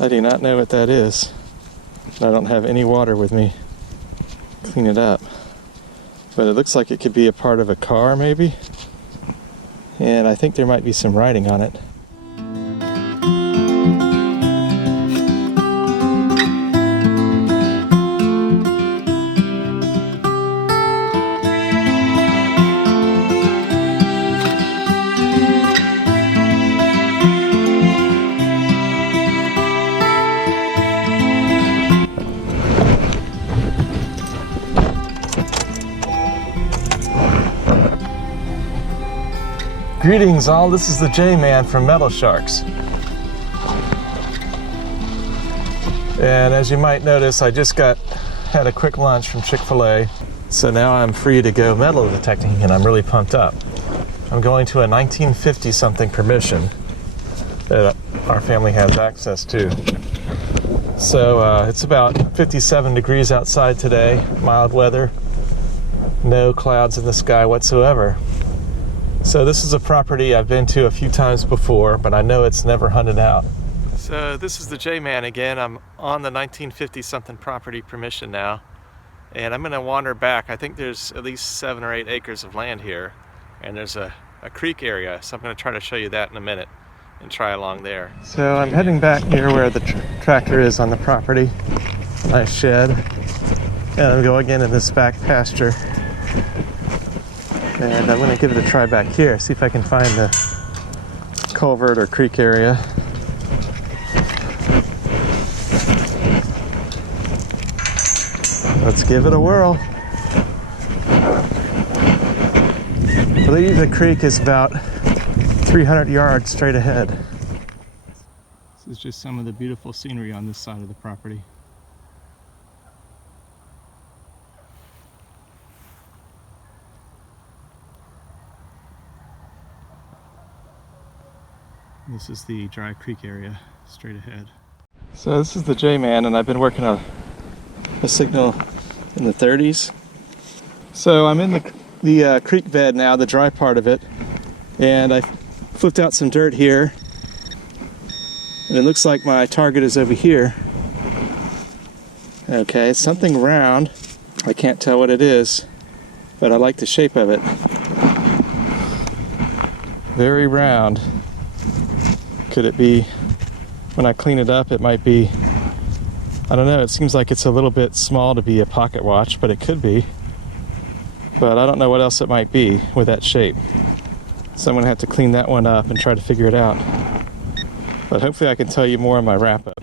I do not know what that is. I don't have any water with me. Clean it up. But it looks like it could be a part of a car maybe. And I think there might be some writing on it. Greetings all, this is the J-Man from Metal Sharks. And as you might notice, I just had a quick lunch from Chick-fil-A. So now I'm free to go metal detecting and I'm really pumped up. I'm going to a 1950 something permission that our family has access to. So it's about 57 degrees outside today, mild weather, no clouds in the sky whatsoever. So this is a property I've been to a few times before, but I know it's never hunted out. So this is the J-Man again. I'm on the 1950 something property permission now. And I'm gonna wander back. I think there's at least 7 or 8 acres of land here. And there's a creek area, so I'm gonna try to show you that in a minute and try along there. So I'm heading back near where the tractor is on the property. Nice shed. And I'm going in this back pasture. And I'm going to give it a try back here, see if I can find the culvert or creek area. Let's give it a whirl. I believe the creek is about 300 yards straight ahead. This is just some of the beautiful scenery on this side of the property. This is the dry creek area straight ahead. So this is the J-Man, and I've been working a signal in the 30s. So I'm in the creek bed now, the dry part of it, and I flipped out some dirt here, and it looks like my target is over here. Okay, it's something round. I can't tell what it is, but I like the shape of it. Very round. Could it be, when I clean it up, it might be, I don't know, it seems like it's a little bit small to be a pocket watch, but it could be. But I don't know what else it might be with that shape. So I'm going to have to clean that one up and try to figure it out. But hopefully I can tell you more in my wrap-up.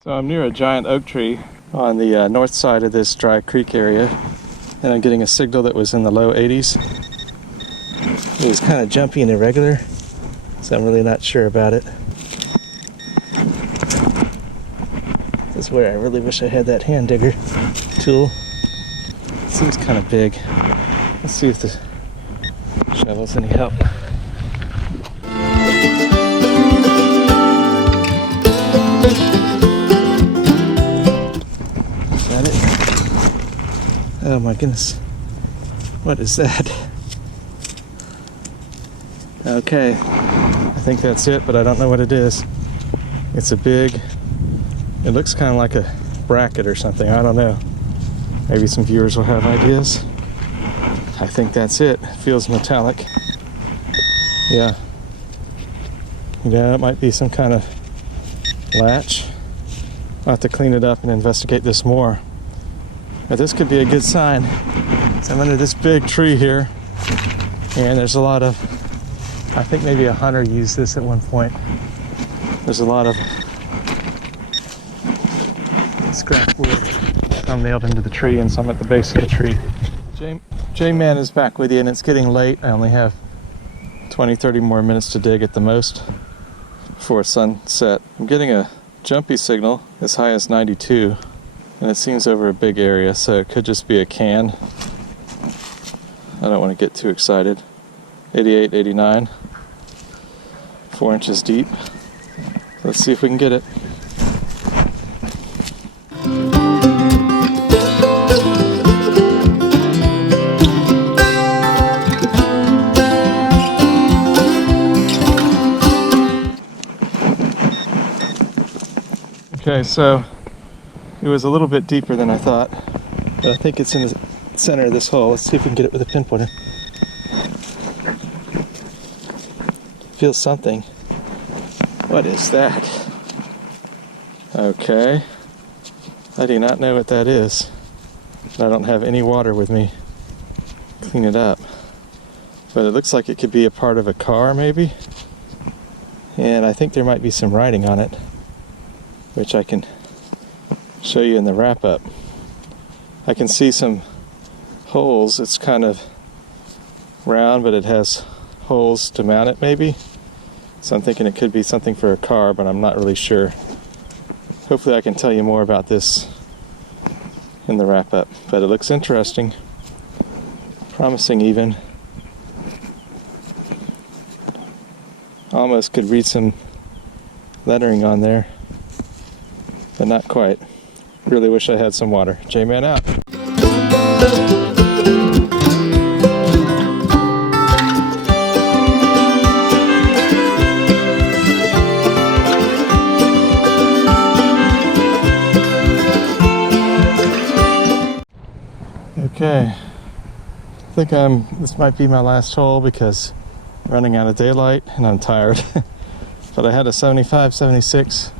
So I'm near a giant oak tree on the north side of this dry creek area, and I'm getting a signal that was in the low 80s. It was kind of jumpy and irregular, so I'm really not sure about it. This is where I really wish I had that hand digger tool. It seems kind of big. Let's see if the shovel's any help. Oh my goodness, what is that? Okay, I think that's it, but I don't know what it is. It's a big, it looks kind of like a bracket or something, I don't know. Maybe some viewers will have ideas. I think that's it. It feels metallic. Yeah. Yeah, it might be some kind of latch. I'll have to clean it up and investigate this more. But this could be a good sign. So I'm under this big tree here, and there's a lot of, I think maybe a hunter used this at one point. There's a lot of scrap wood nailed into the tree, and some at the base of the tree. J-Man is back with you, and it's getting late. I only have 20-30 more minutes to dig at the most before sunset. I'm getting a jumpy signal as high as 92. And it seems over a big area, so it could just be a can. I don't want to get too excited. 88, 89. 4 inches deep. Let's see if we can get it. Okay, so it was a little bit deeper than I thought, but I think it's in the center of this hole. Let's see if we can get it with a pinpointer. Feel something. What is that? Okay, I do not know what that is. I don't have any water with me. Clean it up. But it looks like it could be a part of a car, maybe. And I think there might be some writing on it, which I can show you in the wrap-up. I can see some holes. It's kind of round, but it has holes to mount it, maybe. So I'm thinking it could be something for a car, but I'm not really sure. Hopefully I can tell you more about this in the wrap-up. But it looks interesting. Promising even. Almost could read some lettering on there, but not quite. Really wish I had some water. J-Man out. Okay, I think this might be my last hole because I'm running out of daylight and I'm tired. But I had a 75, 76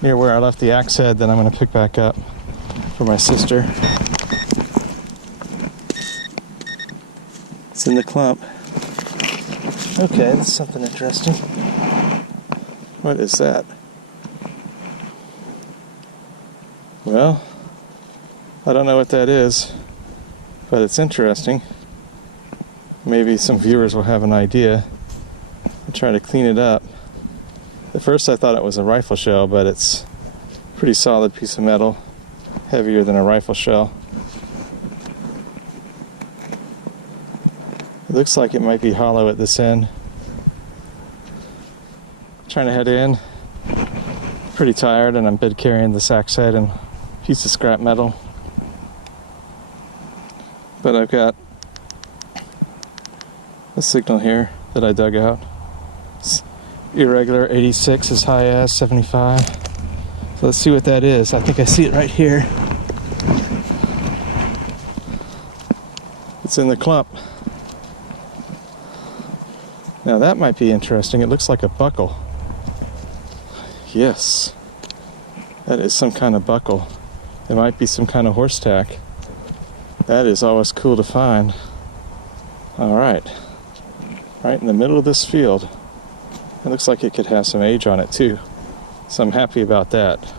near where I left the axe head that I'm going to pick back up for my sister. It's in the clump. Okay, that's something interesting. What is that? Well, I don't know what that is, but it's interesting. Maybe some viewers will have an idea. I'll try to clean it up. At first I thought it was a rifle shell, but it's a pretty solid piece of metal, heavier than a rifle shell. It looks like it might be hollow at this end. Trying to head in. Pretty tired, and I'm bed carrying this axe head and a piece of scrap metal. But I've got a signal here that I dug out. It's irregular 86 as high as 75. So let's see what that is. I think I see it right here. It's in the clump. Now that might be interesting. It looks like a buckle. Yes, that is some kind of buckle. It might be some kind of horse tack. That is always cool to find. All right. Right in the middle of this field. It looks like it could have some age on it too. So I'm happy about that.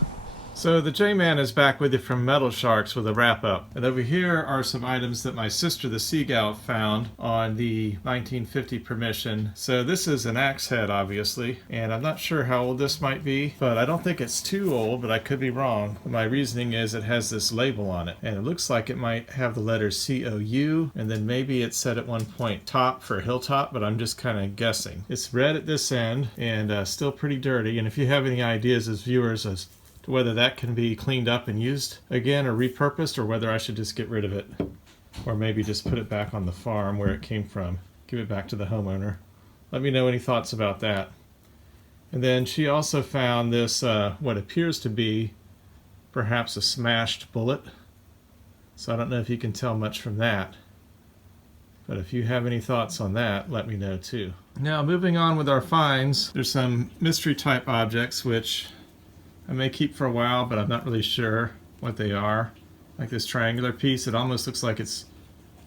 So the J-Man is back with you from Metal Sharks with a wrap-up. And over here are some items that my sister, the Seagout, found on the 1950 permission. So this is an axe head, obviously, and I'm not sure how old this might be, but I don't think it's too old, but I could be wrong. My reasoning is it has this label on it, and it looks like it might have the letters C-O-U, and then maybe it said at one point top for hilltop, but I'm just kind of guessing. It's red at this end, and still pretty dirty, and if you have any ideas as viewers as to whether that can be cleaned up and used again or repurposed, or whether I should just get rid of it, or maybe just put it back on the farm where it came from, give it back to the homeowner. Let me know any thoughts about that. And then she also found this what appears to be perhaps a smashed bullet, so I don't know if you can tell much from that, but if you have any thoughts on that, let me know too. Now moving on with our finds, there's some mystery type objects which I may keep for a while, but I'm not really sure what they are. Like this triangular piece, it almost looks like it's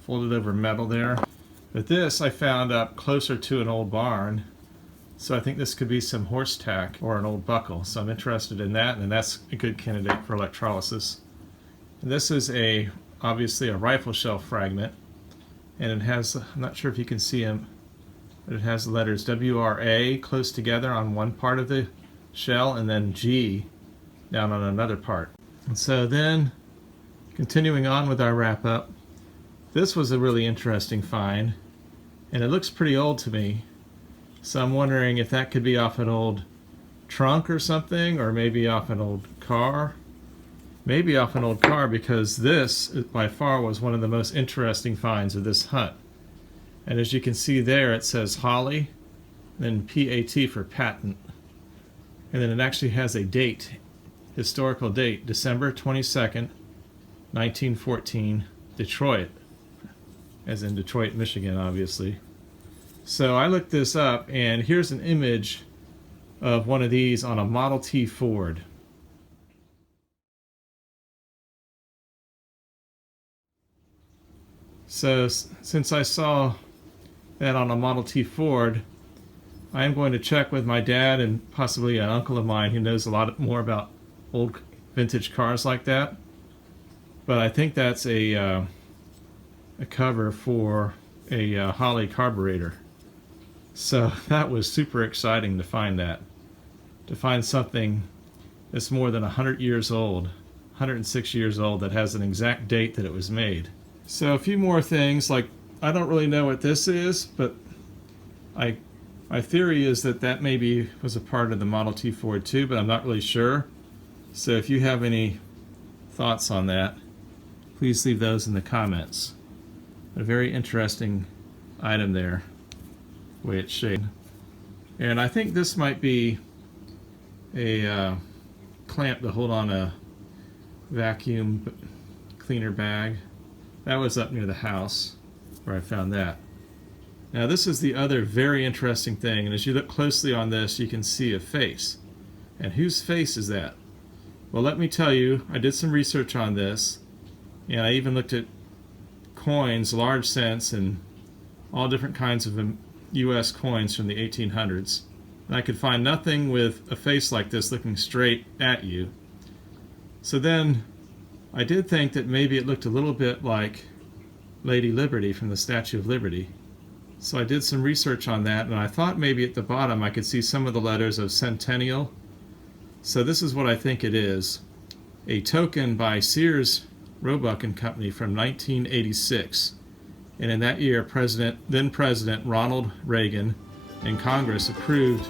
folded over metal there. But this I found up closer to an old barn, so I think this could be some horse tack or an old buckle. So I'm interested in that, and that's a good candidate for electrolysis. And this is obviously a rifle shell fragment, and it has, I'm not sure if you can see them, but it has the letters WRA close together on one part of the shell, and then G down on another part. And so then, continuing on with our wrap-up, this was a really interesting find, and it looks pretty old to me, so I'm wondering if that could be off an old trunk or something, or maybe off an old car. Maybe off an old car, because this by far was one of the most interesting finds of this hunt. And as you can see there, it says Holley, then PAT for patent. And then it actually has a date, historical date, December 22nd, 1914, Detroit, as in Detroit, Michigan, obviously. So I looked this up, and here's an image of one of these on a Model T Ford. So since I saw that on a Model T Ford, I am going to check with my dad and possibly an uncle of mine who knows a lot more about old vintage cars like that. But I think that's a cover for a Holley carburetor. So that was super exciting to find that. To find something that's more than 100 years old, 106 years old, that has an exact date that it was made. So a few more things, like I don't really know what this is, but my theory is that maybe was a part of the Model T Ford too, but I'm not really sure. So if you have any thoughts on that, please leave those in the comments. A very interesting item there, the way it's shaped. And I think this might be a clamp to hold on a vacuum cleaner bag. That was up near the house where I found that. Now this is the other very interesting thing, and as you look closely on this, you can see a face. And whose face is that? Well, let me tell you, I did some research on this, and I even looked at coins, large cents, and all different kinds of US coins from the 1800s. And I could find nothing with a face like this looking straight at you. So then I did think that maybe it looked a little bit like Lady Liberty from the Statue of Liberty. So I did some research on that, and I thought maybe at the bottom I could see some of the letters of Centennial. So this is what I think it is. A token by Sears, Roebuck and Company from 1986. And in that year, then President Ronald Reagan and Congress approved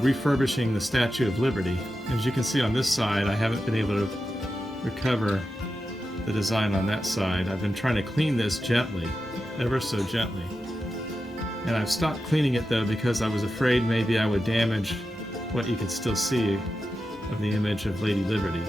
refurbishing the Statue of Liberty. As you can see on this side, I haven't been able to recover the design on that side. I've been trying to clean this gently, ever so gently. And I've stopped cleaning it though because I was afraid maybe I would damage what you could still see of the image of Lady Liberty.